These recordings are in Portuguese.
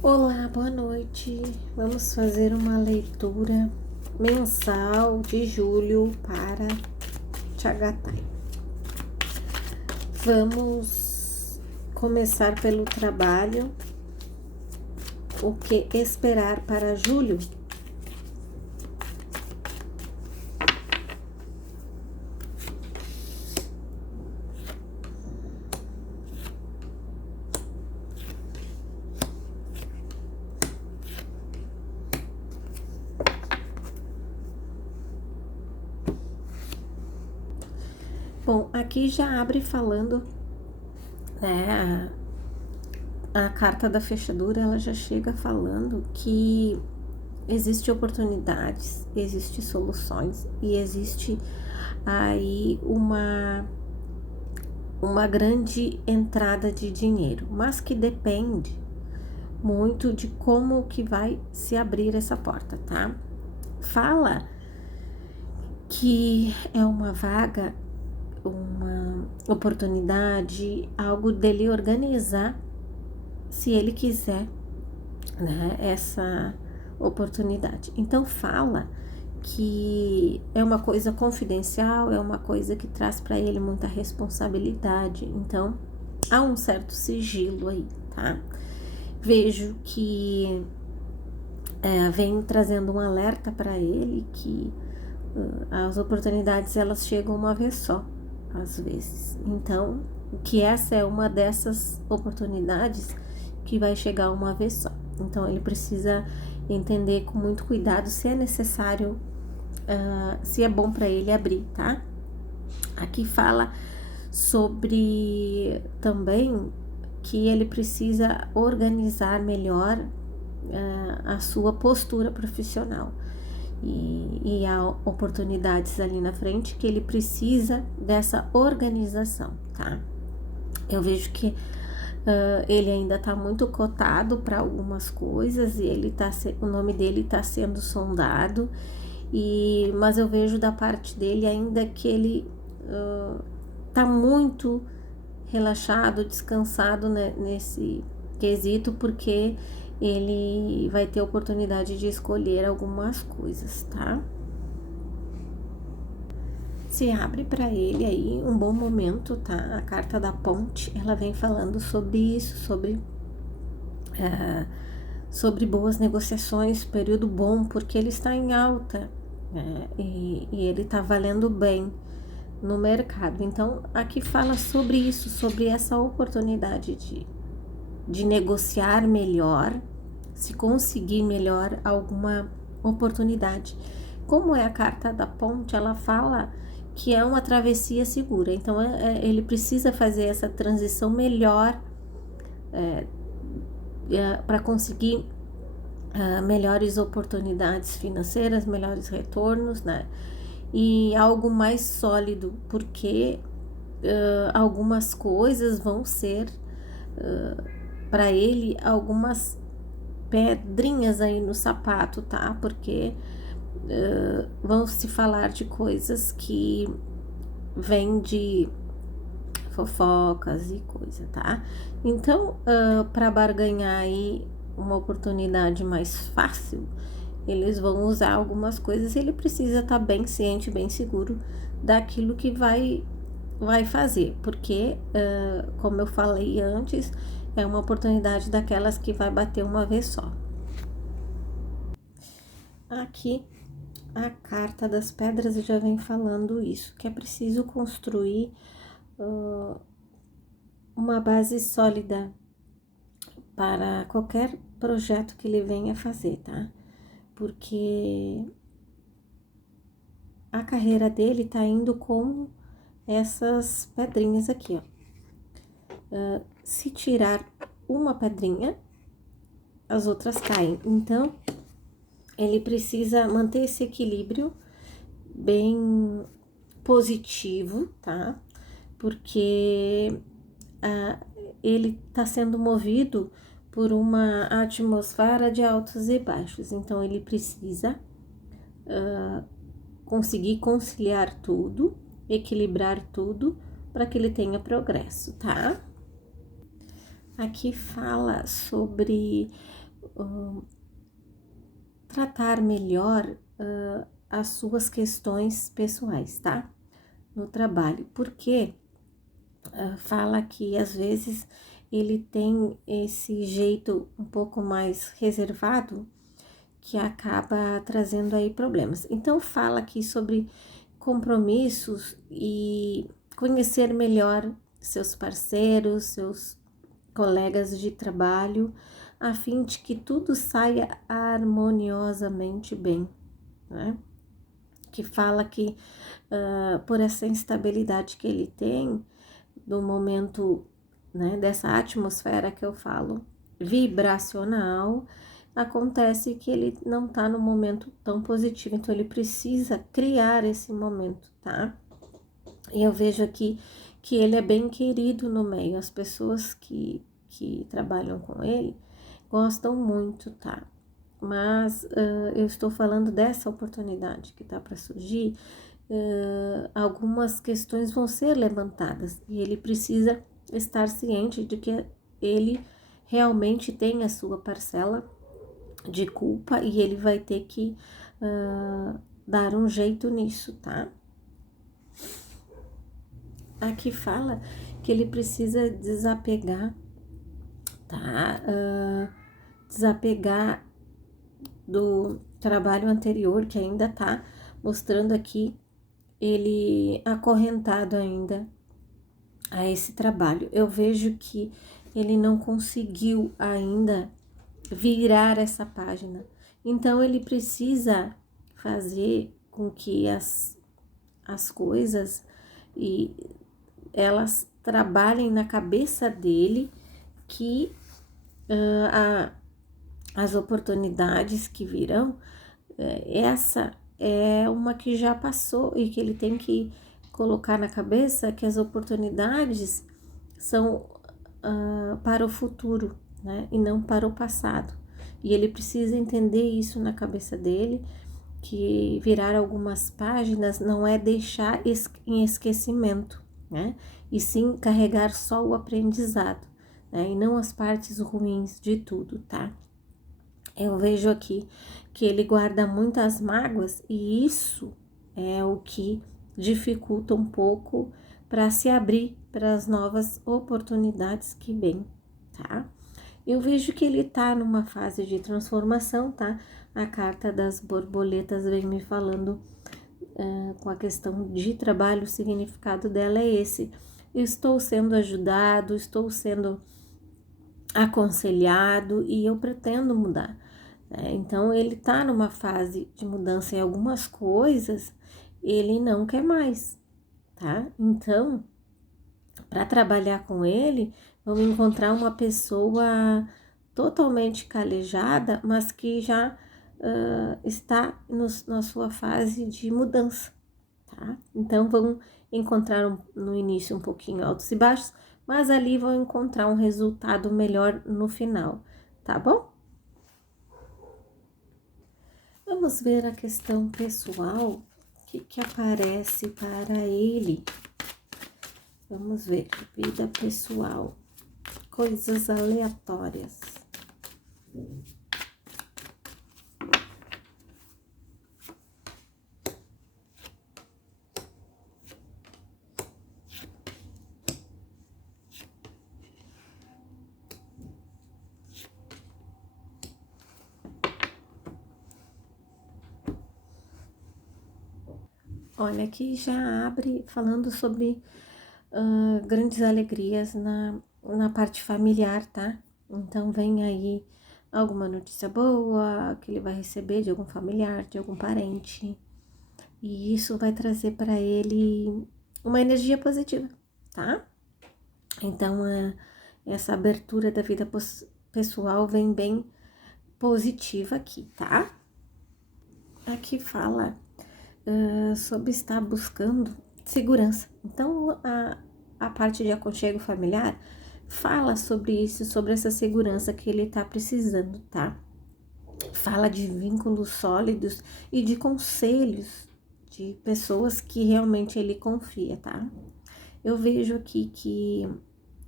Olá, boa noite. Vamos fazer uma leitura mensal de julho para Chagatai. Vamos começar pelo trabalho. O que esperar para julho? Bom, aqui já abre falando, né? A carta da fechadura, ela já chega falando que existe oportunidades, existe soluções e existe aí uma grande entrada de dinheiro, mas que depende muito de como que vai se abrir essa porta, tá? Fala que é uma vaga, uma oportunidade, algo dele organizar, se ele quiser, né, essa oportunidade. Então fala que é uma coisa confidencial, é uma coisa que traz para ele muita responsabilidade. Então há um certo sigilo aí, tá? Vejo que vem trazendo um alerta para ele que as oportunidades elas chegam uma vez só, às vezes. Então, que essa é uma dessas oportunidades que vai chegar uma vez só. Então, ele precisa entender com muito cuidado se é necessário, se é bom para ele abrir, tá? Aqui fala sobre também que ele precisa organizar melhor a sua postura profissional. E há oportunidades ali na frente que ele precisa dessa organização, tá? Eu vejo que ele ainda tá muito cotado para algumas coisas e o nome dele tá sendo sondado, mas eu vejo da parte dele ainda que ele tá muito relaxado, descansado, né, nesse quesito, porque ele vai ter oportunidade de escolher algumas coisas, tá? Se abre para ele aí um bom momento, tá? A carta da ponte, ela vem falando sobre isso, sobre boas negociações, período bom, porque ele está em alta, né? E ele tá valendo bem no mercado. Então, aqui fala sobre isso, sobre essa oportunidade de negociar melhor, se conseguir melhor alguma oportunidade. Como é a carta da ponte, ela fala que é uma travessia segura, então ele precisa fazer essa transição melhor para conseguir melhores oportunidades financeiras, melhores retornos, né? E algo mais sólido, porque algumas coisas vão ser para ele algumas pedrinhas aí no sapato, tá? Porque vão se falar de coisas que vêm de fofocas e coisa, tá? Então, para barganhar aí uma oportunidade mais fácil, eles vão usar algumas coisas e ele precisa estar bem ciente, bem seguro daquilo que vai fazer, porque, como eu falei antes, é uma oportunidade daquelas que vai bater uma vez só. Aqui, a carta das pedras já vem falando isso, que é preciso construir uma base sólida para qualquer projeto que ele venha fazer, tá? Porque a carreira dele tá indo com essas pedrinhas aqui, ó. Se tirar uma pedrinha, as outras caem. Então, ele precisa manter esse equilíbrio bem positivo, tá? Porque ele está sendo movido por uma atmosfera de altos e baixos. Então, ele precisa conseguir conciliar tudo, equilibrar tudo, para que ele tenha progresso, tá? Aqui fala sobre tratar melhor as suas questões pessoais, tá? No trabalho, porque fala que às vezes ele tem esse jeito um pouco mais reservado que acaba trazendo aí problemas. Então fala aqui sobre compromissos e conhecer melhor seus parceiros, seus colegas de trabalho, a fim de que tudo saia harmoniosamente bem, né? Que fala que por essa instabilidade que ele tem, do momento, né, dessa atmosfera que eu falo, vibracional, acontece que ele não tá no momento tão positivo, então ele precisa criar esse momento, tá? E eu vejo aqui que ele é bem querido no meio, as pessoas que trabalham com ele gostam muito, tá? Mas eu estou falando dessa oportunidade que tá para surgir, algumas questões vão ser levantadas e ele precisa estar ciente de que ele realmente tem a sua parcela de culpa e ele vai ter que dar um jeito nisso, tá? Aqui fala que ele precisa desapegar, tá? Desapegar do trabalho anterior, que ainda tá mostrando aqui ele acorrentado ainda a esse trabalho. Eu vejo que ele não conseguiu ainda virar essa página. Então ele precisa fazer com que as coisas e elas trabalhem na cabeça dele, que as oportunidades que virão, essa é uma que já passou e que ele tem que colocar na cabeça que as oportunidades são para o futuro, né, e não para o passado. E ele precisa entender isso na cabeça dele, que virar algumas páginas não é deixar em esquecimento, né, e sim carregar só o aprendizado, né, e não as partes ruins de tudo, tá? Eu vejo aqui que ele guarda muitas mágoas e isso é o que dificulta um pouco para se abrir para as novas oportunidades que vêm, tá? Eu vejo que ele tá numa fase de transformação, tá? A carta das borboletas vem me falando com a questão de trabalho, o significado dela é esse. Eu estou sendo ajudado, estou sendo aconselhado e eu pretendo mudar. Então, ele tá numa fase de mudança em algumas coisas, ele não quer mais, tá? Então, para trabalhar com ele, vamos encontrar uma pessoa totalmente calejada, mas que já está na sua fase de mudança, tá? Então, vão encontrar no início um pouquinho altos e baixos, mas ali vão encontrar um resultado melhor no final, tá bom? Vamos ver a questão pessoal, que aparece para ele. Vamos ver, vida pessoal, coisas aleatórias. Olha, aqui já abre falando sobre grandes alegrias na parte familiar, tá? Então, vem aí alguma notícia boa que ele vai receber de algum familiar, de algum parente. E isso vai trazer para ele uma energia positiva, tá? Então, essa abertura da vida pessoal vem bem positiva aqui, tá? Aqui fala sobre estar buscando segurança. Então, a parte de aconchego familiar fala sobre isso, sobre essa segurança que ele tá precisando, tá? Fala de vínculos sólidos e de conselhos de pessoas que realmente ele confia, tá? Eu vejo aqui que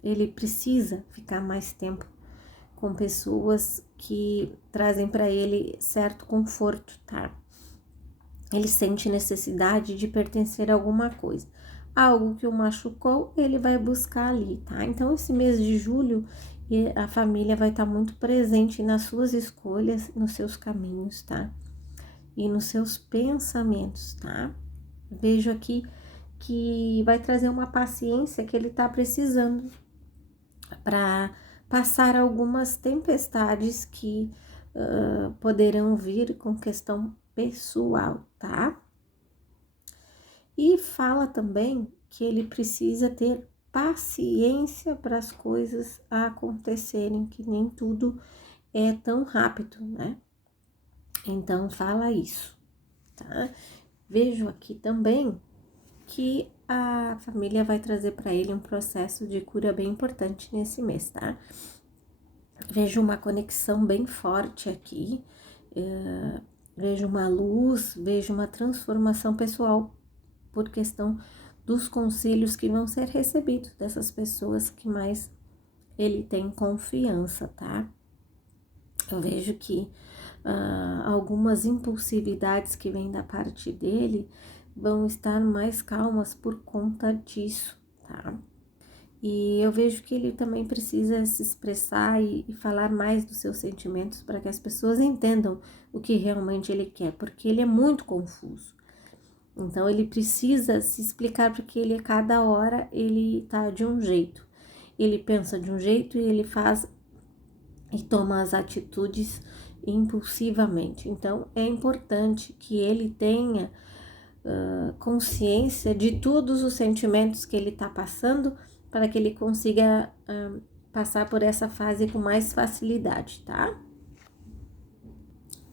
ele precisa ficar mais tempo com pessoas que trazem para ele certo conforto, tá? Ele sente necessidade de pertencer a alguma coisa. Algo que o machucou, ele vai buscar ali, tá? Então, esse mês de julho, a família vai estar muito presente nas suas escolhas, nos seus caminhos, tá? E nos seus pensamentos, tá? Vejo aqui que vai trazer uma paciência que ele tá precisando para passar algumas tempestades que poderão vir com questão pessoal, tá? E fala também que ele precisa ter paciência para as coisas acontecerem, que nem tudo é tão rápido, né? Então, fala isso, tá? Vejo aqui também que a família vai trazer para ele um processo de cura bem importante nesse mês, tá? Vejo uma conexão bem forte aqui, vejo uma luz, vejo uma transformação pessoal por questão dos conselhos que vão ser recebidos dessas pessoas que mais ele tem confiança, tá? Eu vejo que algumas impulsividades que vêm da parte dele vão estar mais calmas por conta disso, tá? E eu vejo que ele também precisa se expressar e falar mais dos seus sentimentos para que as pessoas entendam o que realmente ele quer, porque ele é muito confuso. Então, ele precisa se explicar porque ele, a cada hora, ele tá de um jeito. Ele pensa de um jeito e ele faz e toma as atitudes impulsivamente. Então, é importante que ele tenha consciência de todos os sentimentos que ele tá passando para que ele consiga passar por essa fase com mais facilidade, tá?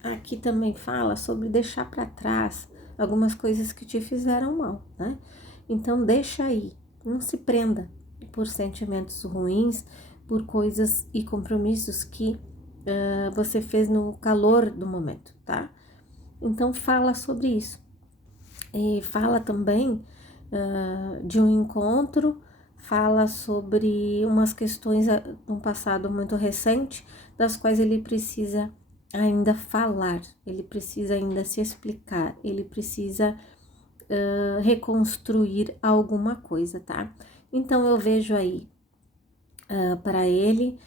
Aqui também fala sobre deixar para trás algumas coisas que te fizeram mal, né? Então, deixa aí, não se prenda por sentimentos ruins, por coisas e compromissos que você fez no calor do momento, tá? Então, fala sobre isso. E fala também de um encontro, fala sobre umas questões de um passado muito recente, das quais ele precisa ainda falar, ele precisa ainda se explicar, ele precisa reconstruir alguma coisa, tá? Então, eu vejo aí para ele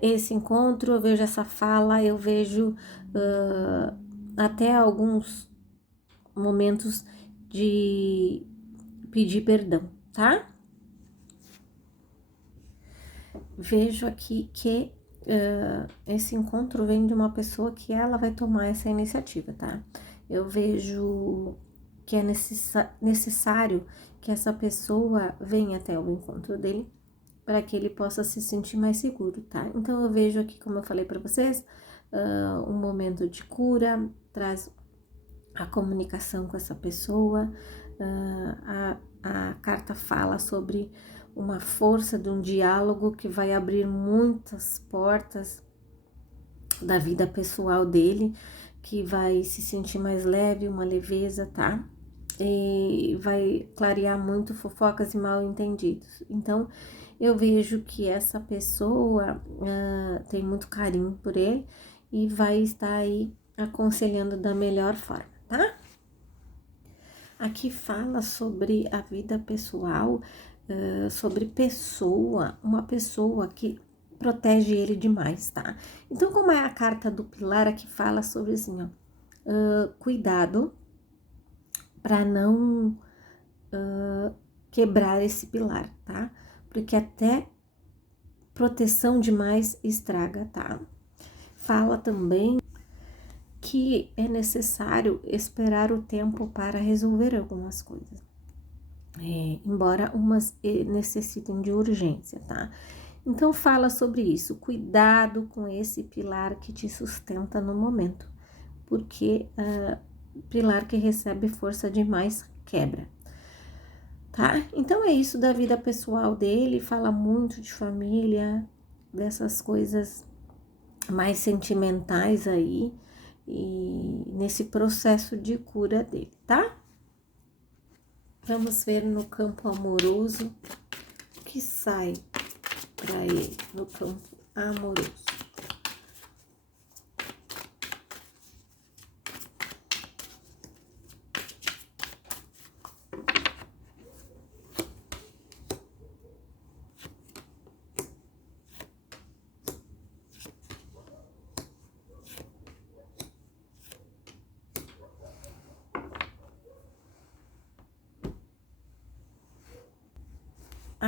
esse encontro, eu vejo essa fala, eu vejo até alguns momentos de pedir perdão, tá? Vejo aqui que esse encontro vem de uma pessoa que ela vai tomar essa iniciativa, tá? Eu vejo que é necessário que essa pessoa venha até o encontro dele para que ele possa se sentir mais seguro, tá? Então, eu vejo aqui, como eu falei para vocês, um momento de cura, traz a comunicação com essa pessoa, a carta fala sobre uma força de um diálogo que vai abrir muitas portas da vida pessoal dele, que vai se sentir mais leve, uma leveza, tá? E vai clarear muito fofocas e mal entendidos. Então, eu vejo que essa pessoa tem muito carinho por ele e vai estar aí aconselhando da melhor forma, tá? Aqui fala sobre a vida pessoal, sobre uma pessoa que protege ele demais, tá? Então, como é a carta do pilar, aqui fala sobre assim, ó, cuidado para não quebrar esse pilar, tá? Porque até proteção demais estraga, tá? Fala também que é necessário esperar o tempo para resolver algumas coisas, embora umas necessitem de urgência, tá? Então, fala sobre isso, cuidado com esse pilar que te sustenta no momento, porque pilar que recebe força demais quebra, tá? Então, é isso da vida pessoal dele, fala muito de família, dessas coisas mais sentimentais aí, e nesse processo de cura dele, tá? Vamos ver no campo amoroso o que sai para ele no campo amoroso.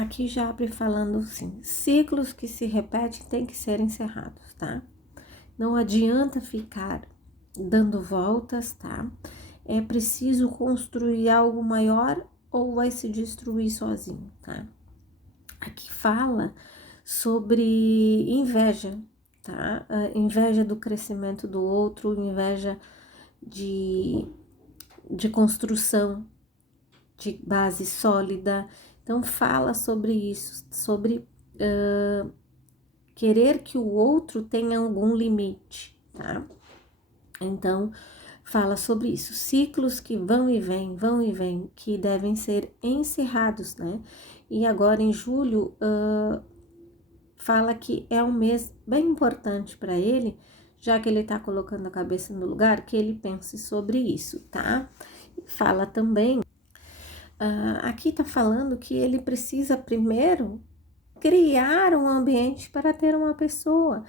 aqui já abre falando assim, ciclos que se repetem têm que ser encerrados, tá? Não adianta ficar dando voltas, tá? É preciso construir algo maior ou vai se destruir sozinho, tá? Aqui fala sobre inveja, tá? Inveja do crescimento do outro, inveja de, de construção de base sólida. Então, fala sobre isso, sobre querer que o outro tenha algum limite, tá? Então, fala sobre isso, ciclos que vão e vêm, que devem ser encerrados, né? E agora em julho, fala que é um mês bem importante para ele, já que ele tá colocando a cabeça no lugar, que ele pense sobre isso, tá? Fala também, aqui tá falando que ele precisa primeiro criar um ambiente para ter uma pessoa,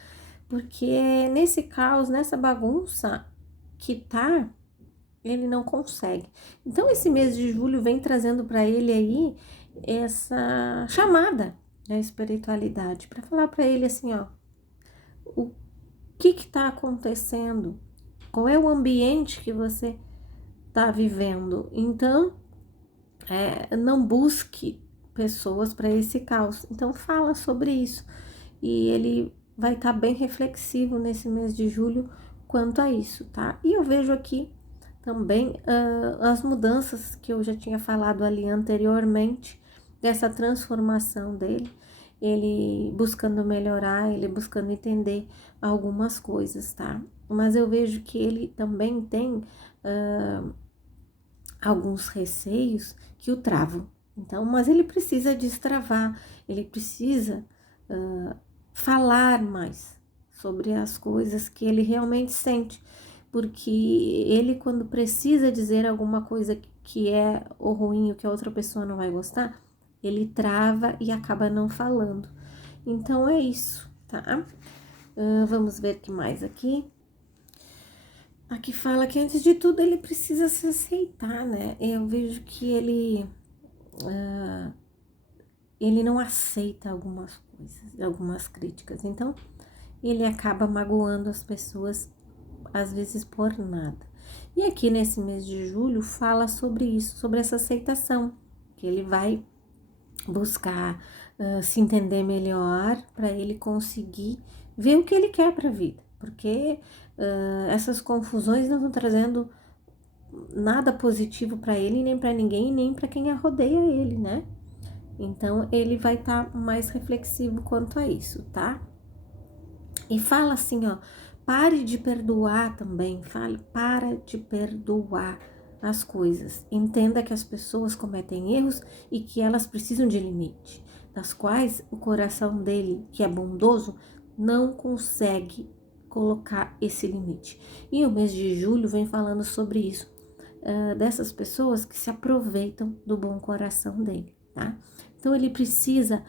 porque nesse caos, nessa bagunça que tá, ele não consegue. Então, esse mês de julho vem trazendo para ele aí essa chamada da espiritualidade, para falar para ele assim, ó, o que está acontecendo? Qual é o ambiente que você está vivendo? Então, não busque pessoas para esse caos. Então, fala sobre isso. E ele vai estar bem reflexivo nesse mês de julho quanto a isso, tá? E eu vejo aqui também as mudanças que eu já tinha falado ali anteriormente, dessa transformação dele, ele buscando melhorar, ele buscando entender algumas coisas, tá? Mas eu vejo que ele também tem alguns receios que o travam. Então, mas ele precisa destravar, ele precisa falar mais sobre as coisas que ele realmente sente, porque ele, quando precisa dizer alguma coisa que é ou ruim, ou que a outra pessoa não vai gostar, ele trava e acaba não falando. Então é isso, tá? Vamos ver o que mais aqui. Aqui fala que antes de tudo ele precisa se aceitar, né? Eu vejo que ele não aceita algumas coisas, algumas críticas. Então, ele acaba magoando as pessoas, às vezes por nada. E aqui nesse mês de julho fala sobre isso, sobre essa aceitação, que ele vai buscar se entender melhor para ele conseguir ver o que ele quer para a vida, porque essas confusões não estão trazendo nada positivo para ele, nem para ninguém, nem para quem rodeia ele, né? Então ele vai estar mais reflexivo quanto a isso, tá? E fala assim, ó, pare de perdoar também, para de perdoar as coisas. Entenda que as pessoas cometem erros e que elas precisam de limite, das quais o coração dele, que é bondoso, não consegue colocar esse limite. E o mês de julho vem falando sobre isso, dessas pessoas que se aproveitam do bom coração dele, tá? Então ele precisa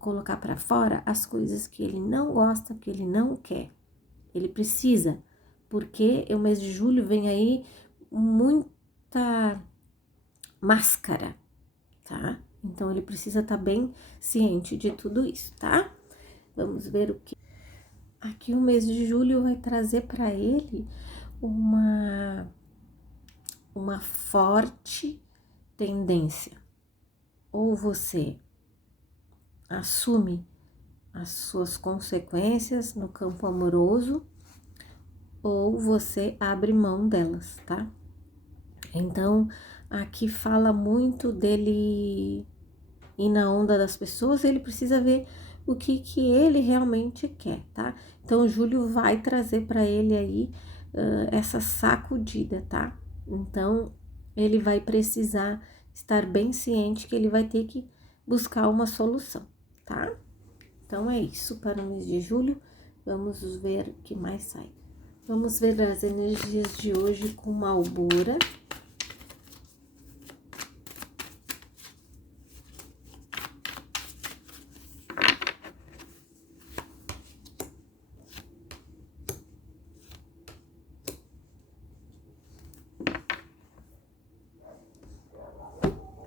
colocar para fora as coisas que ele não gosta, que ele não quer. Ele precisa, porque o mês de julho vem aí muita máscara, tá? Então ele precisa estar bem ciente de tudo isso, tá? Vamos ver o que. Aqui o mês de julho vai trazer para ele uma forte tendência. Ou você assume as suas consequências no campo amoroso, ou você abre mão delas, tá? Então, aqui fala muito dele ir na onda das pessoas, ele precisa ver o que ele realmente quer, tá? Então, o Júlio vai trazer para ele aí essa sacudida, tá? Então, ele vai precisar estar bem ciente que ele vai ter que buscar uma solução, tá? Então, é isso para o mês de julho. Vamos ver o que mais sai. Vamos ver as energias de hoje com Malbora.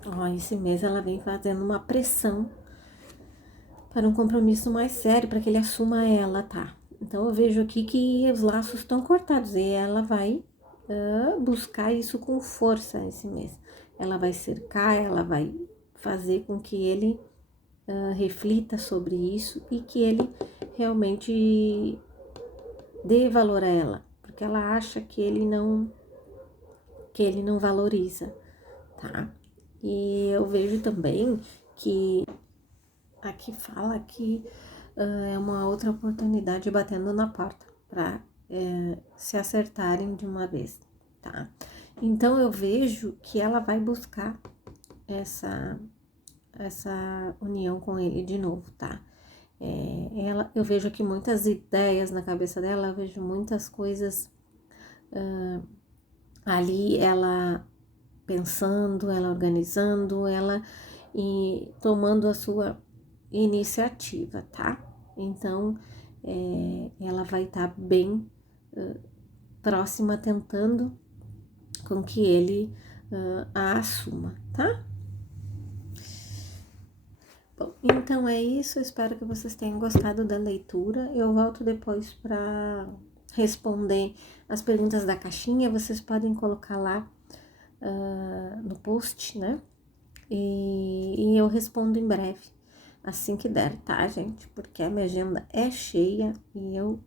Ó, esse mês ela vem fazendo uma pressão para um compromisso mais sério, para que ele assuma ela, tá? Então eu vejo aqui que os laços estão cortados e ela vai buscar isso com força esse mês. Ela vai cercar, ela vai fazer com que ele reflita sobre isso e que ele realmente dê valor a ela, porque ela acha que ele não valoriza, tá? E eu vejo também que aqui fala que é uma outra oportunidade batendo na porta para se acertarem de uma vez, tá? Então eu vejo que ela vai buscar essa união com ele de novo, tá? Eu vejo aqui muitas ideias na cabeça dela, eu vejo muitas coisas ali, ela pensando, ela organizando, ela e tomando a sua iniciativa, tá? Então, ela vai estar bem próxima, tentando com que ele a assuma, tá? Bom, então é isso, eu espero que vocês tenham gostado da leitura. Eu volto depois para responder as perguntas da caixinha, vocês podem colocar lá no post, né? E eu respondo em breve, assim que der, tá, gente? Porque a minha agenda é cheia e eu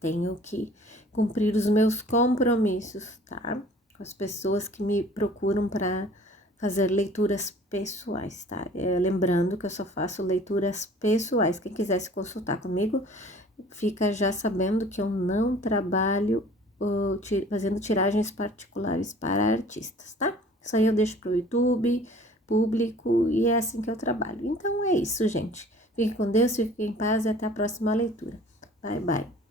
tenho que cumprir os meus compromissos, tá? Com as pessoas que me procuram para fazer leituras pessoais, tá? Lembrando que eu só faço leituras pessoais. Quem quiser se consultar comigo, fica já sabendo que eu não trabalho fazendo tiragens particulares para artistas, tá? Isso aí eu deixo pro YouTube, público, e é assim que eu trabalho. Então é isso, gente. Fique com Deus, fique em paz e até a próxima leitura. Bye, bye.